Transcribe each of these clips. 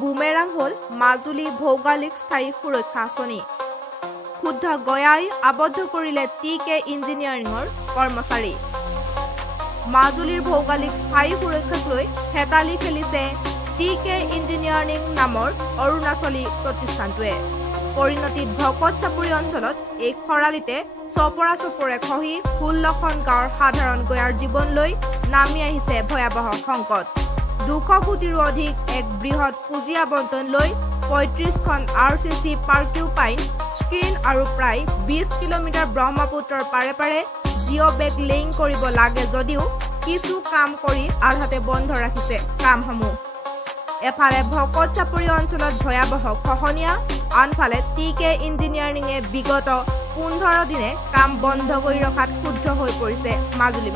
Boomerang হ'ল মাজুলী ভৌগোলিক স্থায়ী সুৰক্ষা আঁচনি। ক্ষুদ্ধ গয়াই আবদ্ধ কৰিলে TK ইঞ্জিনিয়াৰিঙৰ কৰ্মচাৰী। মাজুলীৰ ভৌগোলিক স্থায়ী সুৰক্ষাক লৈ হেতালি খেলিছে TK ইঞ্জিনিয়াৰিং নামৰ অৰুণাচলী প্ৰতিষ্ঠানটোৱে। পৰিণতিত ভকত চাপৰি অঞ্চলত এই খৰালিতে চপৰা চপৰে খহি 16খন গাঁৱৰ সাধাৰণ গয়াৰ জীৱনলৈ নামি আহিছে ভয়াৱহ সংকট। 200 কোটিৰো অধিক এক বৃহৎ পুঁজি আবণ্টন লৈ 35খন RCC পাৰ্কিউপাইন স্ক্ৰীন আৰু প্ৰায় 20 কিলোমিটাৰ ব্ৰহ্মপুত্ৰৰ পাৰে পাৰে জিঅ' বেগ লেইং কৰিব লাগে যদিও কিছু কাম কৰি আধাতে বন্ধ ৰাখিছে কামসমূহ। এফালে ভকত চাপৰি অঞ্চলত ভয়াৱহ খহনীয়া, আনফালে TK ইঞ্জিনিয়াৰিঙে বিগত 15 দিনে কাম বন্ধ কৰি ৰখাত ক্ষুব্ধ হৈ পৰিছে মাজুলী।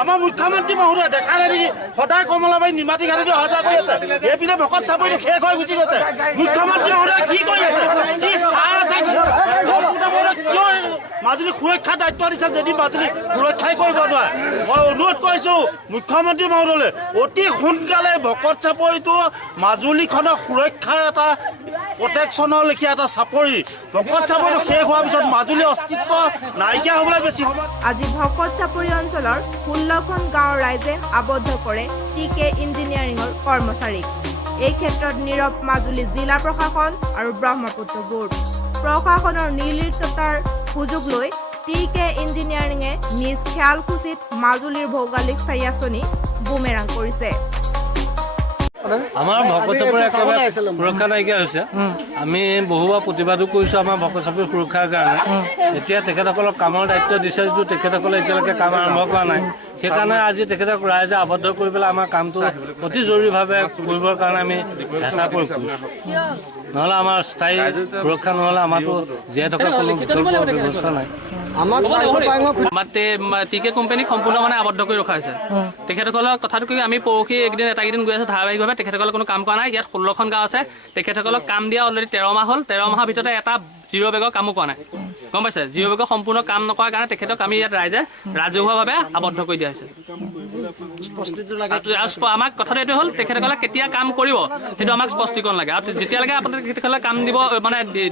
আমাৰ মুখ্যমন্ত্ৰী মহোদয় দেখা নাই নেকি? সদায় কমলাবাৰী নিমাতী ঘাটেদি অহা যোৱা কৰি আছে। এইপিনে ভকত চাপৰিটো শেষ হৈ গুচি গৈছে। মুখ্যমন্ত্ৰী মহোদয় কি কৰি আছে? কি চাই আছে? কিয় মাজুলী সুৰক্ষা দায়িত্ব দিছে যদি মাজুলী সুৰক্ষাই কৰিব নোৱাৰে? মই অনুৰোধ কৰিছোঁ মুখ্যমন্ত্ৰী মহোদয়লৈ অতি সোনকালে ভকত চাপৰিটো মাজুলীখনৰ সুৰক্ষাৰ এটা প্ৰটেকশ্যনৰ লেখীয়া এটা চাপৰি। ভকত চাপৰিটো শেষ হোৱাৰ পিছত মাজুলীৰ অস্তিত্ব নাইকিয়া হ'বলৈ বেছি সময়। আজি ভকত চাপৰি অঞ্চলৰ 16খন গাঁৱৰ ৰাইজে আবদ্ধ কৰে TK ইঞ্জিনিয়াৰিঙৰ কৰ্মচাৰীক। এই ক্ষেত্ৰত নীৰৱ মাজুলী জিলা প্ৰশাসন আৰু ব্ৰহ্মপুত্ৰ বোৰ্ড। প্ৰশাসনৰ নিৰ্লিপ্ততাৰ সুযোগ লৈ TK ইঞ্জিনিয়াৰিঙে নিজ খেয়ালখুচিত মাজুলীৰ ভৌগোলিক স্থায়ী আঁচনি বুমেৰাং কৰিছে। আমাৰ ভকত চাপৰি একেবাৰে সুৰক্ষা নাইকিয়া হৈছে। আমি বহুবাৰ প্ৰতিবাদো কৰিছোঁ আমাৰ ভকত চাপৰি সুৰক্ষাৰ কাৰণে। এতিয়া তেখেতসকলক কামৰ দায়িত্ব দিছে যদিও তেখেতসকলে এতিয়ালৈকে কাম আৰম্ভ কৰা নাই। সেইকাৰণে আজি তেখেতক ৰাইজে আবদ্ধ কৰি পেলাই আমাৰ কামটো অতি জৰুৰীভাৱে কৰিবৰ কাৰণে আমি হেঁচা প্ৰয়োগ কৰিছোঁ। নহ'লে আমাৰ স্থায়ী সুৰক্ষা নহ'লে আমাৰতো জীয়াই থকাৰ কোনো বিকল্প ব্যৱস্থা নাই। আমাৰ TK কোম্পানীক সম্পূৰ্ণ মানে আবদ্ধ কৰি ৰখা হৈছে। তেখেতসকলৰ কথাটো কি আমি পৰহি একদিন এটাকেইদিন গৈ আছো ধাৰাবাহিকভাৱে তেখেতসকলে কোনো কাম কৰা নাই। ইয়াত 16খন গাঁও আছে। তেখেতসকলক কাম দিয়া অলৰেডি 13 মাহ হ'ল। 13 মাহৰ ভিতৰতে এটা জিৰ' বেগৰ কামো কৰা নাই। গম পাইছে? জিৰ' বেগৰ সম্পূৰ্ণ কাম নকৰাৰ কাৰণে তেখেতক আমি ইয়াত ৰাইজে ৰাজহুৱাভাৱে আবদ্ধ কৰি দিয়া হৈছে। আমাক কথাটো এইটো হ'ল তেখেতসকলে কেতিয়া কাম কৰিব সেইটো আমাক স্পষ্টীকৰণ লাগে। আৰু যেতিয়ালৈকে আপোনালোকে তেখেতসকলে কাম দিব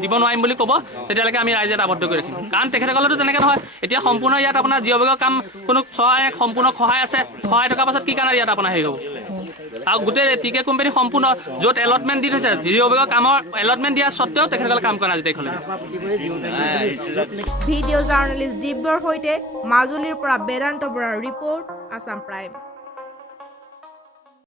দিব নোৱাৰিম বুলি ক'ব তেতিয়ালৈকে আমি ৰাইজে আবদ্ধ কৰি ৰাখিম। কাৰণ তেখেতসকলেতো তেনেকৈ নহয়। এতিয়া সম্পূৰ্ণ ইয়াত আপোনাৰ জিঅ' বেগৰ কাম কোনো সহায় সম্পূৰ্ণ সহায় আছে। সহায় থকাৰ পাছত কি কাৰণে ইয়াত আপোনাৰ হেৰি হ'ব? আৰু গোটেই TK কোম্পানী সম্পূৰ্ণ য'ত এলটমেণ্ট দি থৈছে জিঅ' বেগৰ কামৰ এলটমেণ্ট দিয়া স্বত্তেও তেখেতসকলে কাম কৰা নাই আজি তাৰিখলৈ। ভিডিঅ' জাৰ্নেলিষ্ট দিব্যৰ সৈতে মাজুলীৰ পৰা বেদান্ত বৰাৰ ৰিপৰ্ট, আছাম প্ৰাইম।